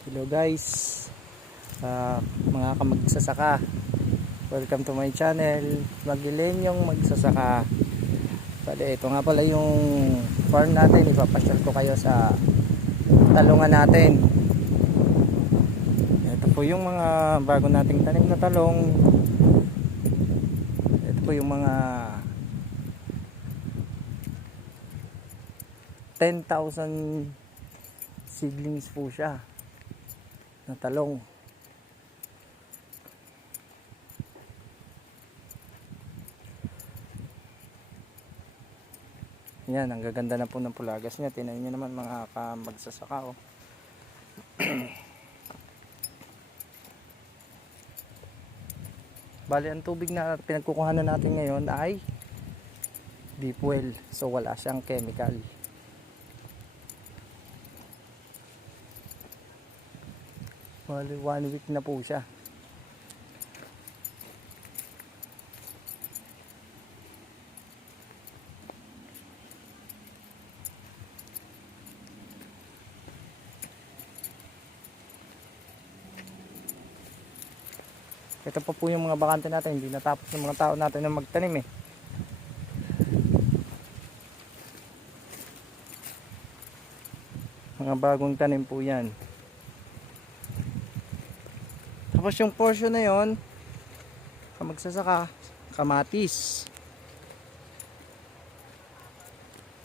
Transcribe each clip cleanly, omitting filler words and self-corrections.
Hello guys, mga kamagsasaka, welcome to my channel, Magilenyong Magsasaka. Bale, ito nga pala yung farm natin. Ipapasyal ko kayo sa talungan natin. Ito po yung mga bago nating tanim na talong. Ito po yung mga 10,000 seedlings po siya na talong. Yan, ang gaganda na po ng pulagas niya. Tingnan niyo naman mga kamagsasaka, oh. Bali, ang tubig na pinagkukuhanan natin ngayon ay deep well. So wala siyang chemical. Bali, 1 week na po siya. Ito pa po yung mga bakante natin. Hindi natapos ng mga tao natin na magtanim, eh. Mga bagong tanim po yan. Tapos yung portion na yon, kamagsasaka, kamatis.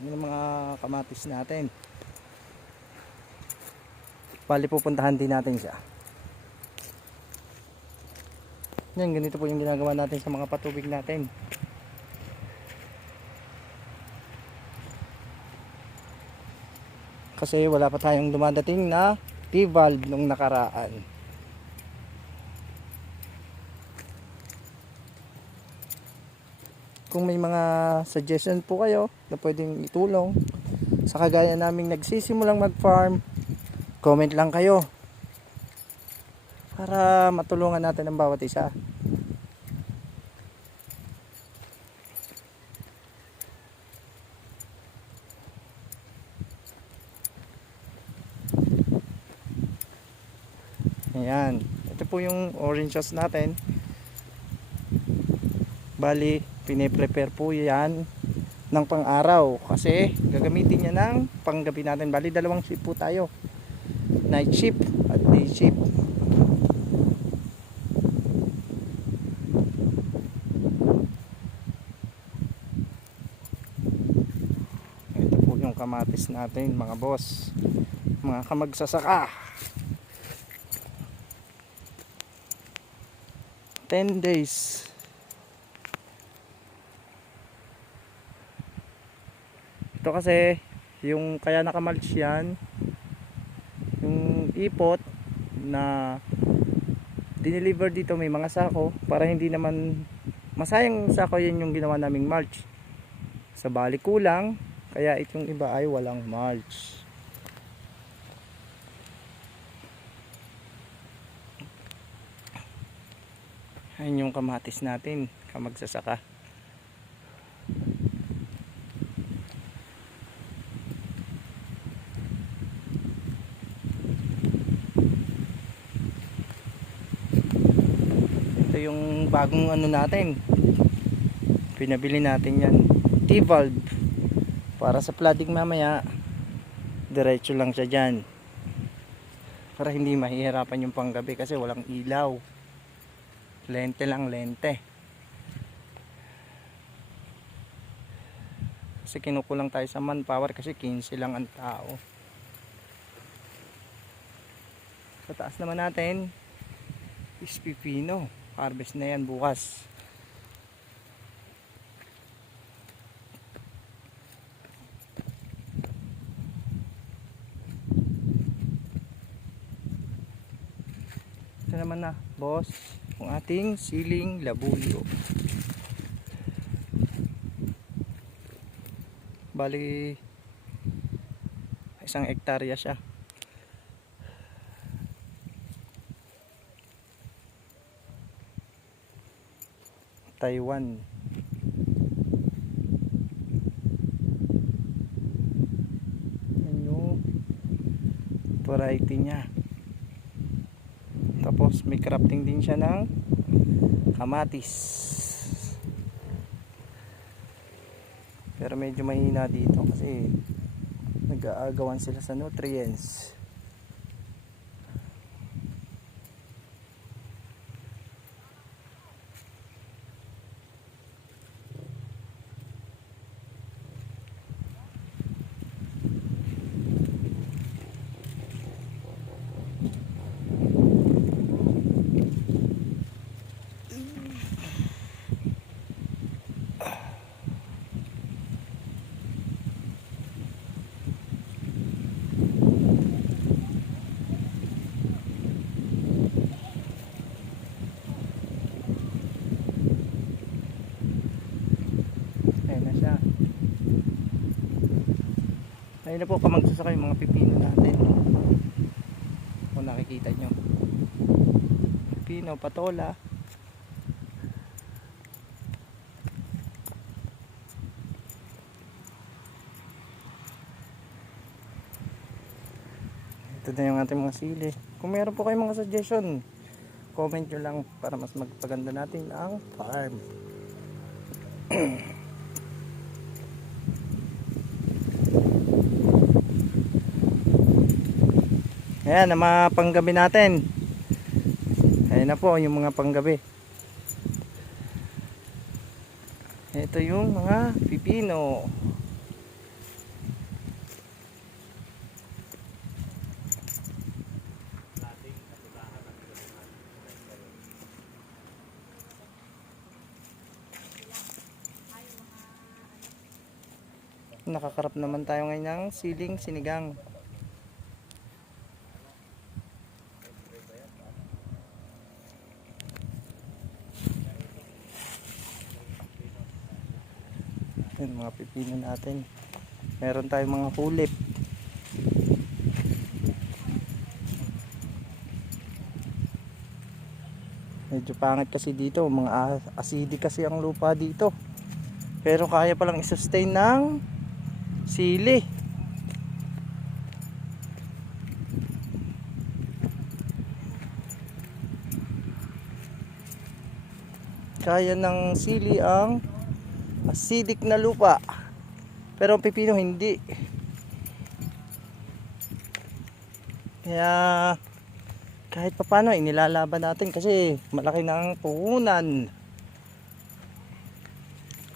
Yung mga kamatis natin. Bali, pupuntahan din natin siya. Yan, ganito po yung ginagawa natin sa mga patubig natin. Kasi wala pa tayong dumadating na T-valve nung nakaraan. Kung may mga suggestion po kayo na pwedeng itulong sa kagaya naming nagsisimulang mag-farm, comment lang kayo para matulungan natin ang bawat isa. Ayan, ito po yung orange sauce natin. Bali, pine-prepare po yan ng pang-araw kasi gagamitin niya ng panggabi natin. Bali, 2 shift po tayo, night shift at day shift. Ito po yung kamatis natin, mga boss, mga kamagsasaka. 10 days. Ito kasi yung kaya nakamulch yan, yung ipot na dineliver dito, may mga sako para hindi naman masayang sako. Yan yung ginawa naming mulch. Sa bali kulang, kaya itong iba ay walang mulch. Ayun yung kamatis natin, kamagsasaka. Ito yung bagong ano natin, pinabili natin yan, T-valve, para sa flooding mamaya diretso lang siya dyan, para hindi mahihirapan yung panggabi kasi walang ilaw. Lente lang, lente. Kasi kinukulang tayo sa manpower kasi 15 lang ang tao. Sa taas naman natin is pipino. Harvest na yan bukas. Ito naman na, boss, ang ating siling labuyo. Bali, 1 hektarya siya. Taiwan. Yan yung variety niya. Tapos may crafting din siya ng kamatis. Pero medyo mahina dito kasi nag-aagawan sila sa nutrients. Ayan na siya. Ayun na po kamagsasaka yung mga pipino natin. Kung nakikita nyo. Pipino, patola. Ito na yung ating mga sili. Kung meron po kayong mga suggestion, comment nyo lang para mas magpaganda natin ang farm. Ayan, ang mga panggabi natin. Ayan na po yung mga panggabi. Ito yung mga pipino. Nakakarap naman tayo ngayon ng siling sinigang. Yan mga pipino natin. Meron tayong mga hulip. Medyo pangit kasi dito, mga acidic kasi ang lupa dito. Pero kaya palang i-sustain ng sili. Kaya ng sili ang acidic na lupa. Pero ang pipino hindi. Kaya kahit papano inilalaban natin kasi malaki na ang puhunan.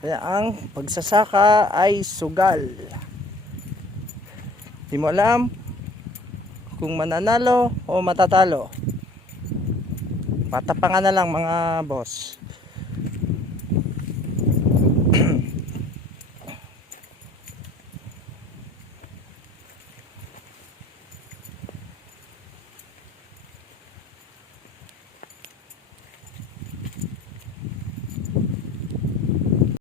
Kaya ang pagsasaka ay sugal. Di mo alam kung mananalo o matatalo. Patapangan na lang mga boss.